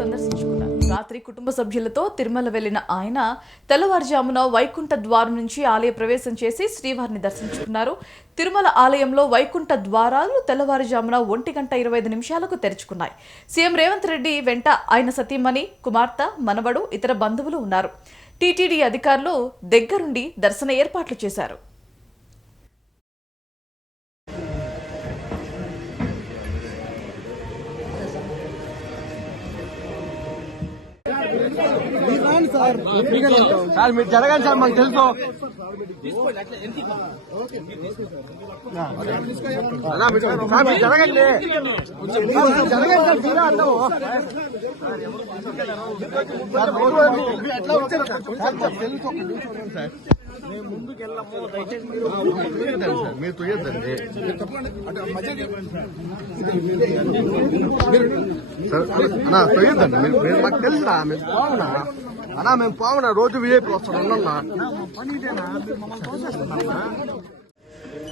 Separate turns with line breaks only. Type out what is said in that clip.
సందర్శించుకున్నారు. రాత్రి కుటుంబ సభ్యులతో తిరుమల వెళ్ళిన ఆయన తెల్లవారుజామున వైకుంఠ ద్వారం నుంచి ఆలయ ప్రవేశం చేసి శ్రీవారిని దర్శించుకున్నారు. తిరుమల ఆలయంలో వైకుంఠ ద్వారాలు తెల్లవారుజామున ఒంటి గంట ఇరవై ఐదు నిమిషాలకు తెరుచుకున్నాయి. సీఎం రేవంత్ రెడ్డి వెంట ఆయన సతీమణి కుమార్తె మనవడు ఇతర బంధువులు ఉన్నారు. టీటీడీ అధికారులు దగ్గరుండి దర్శన ఏర్పాట్లు చేశారు.
సార్ మీరు జరగండి సార్ మాకు తెలుసు. మీరు- జరగండి. జరగండి సార్ అన్నావు ఎట్లా వచ్చారు? సార్, తెలుసు. ఒక నిమిషం ఉండండి సార్ మేము ముందుకు వెళ్ళము దయచేసి మీరు తుయ్యొద్దండి సార్ మీరు తుయ్యొద్దండి సార్ అన్నా తొయ్యొద్దండి మీరు మీరు మాకు తెలుసురా మేము పోవునా అన్నా మేము పోవునా రోజు విఐపీ వస్తాడు ఉన్నా